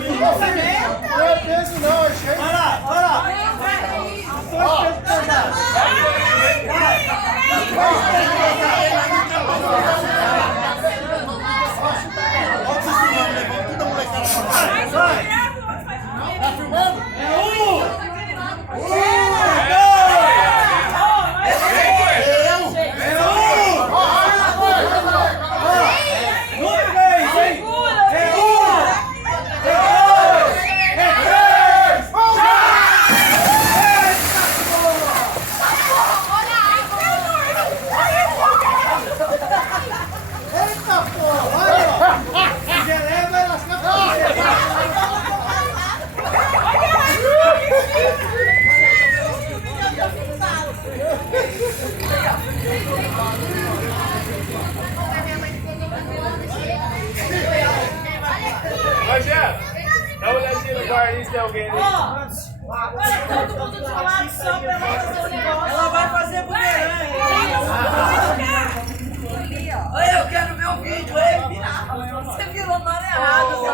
é peso não, é cheio. Vai lá, vai lá. Tá filmando? Rogério, dá uma olhadinha no guarda se tem alguém ali. Agora todo mundo de lado só pra ela fazer o negócio. Ela vai fazer bumerangue. Olha, eu quero ver o vídeo, aí virar. Você virou na hora errada.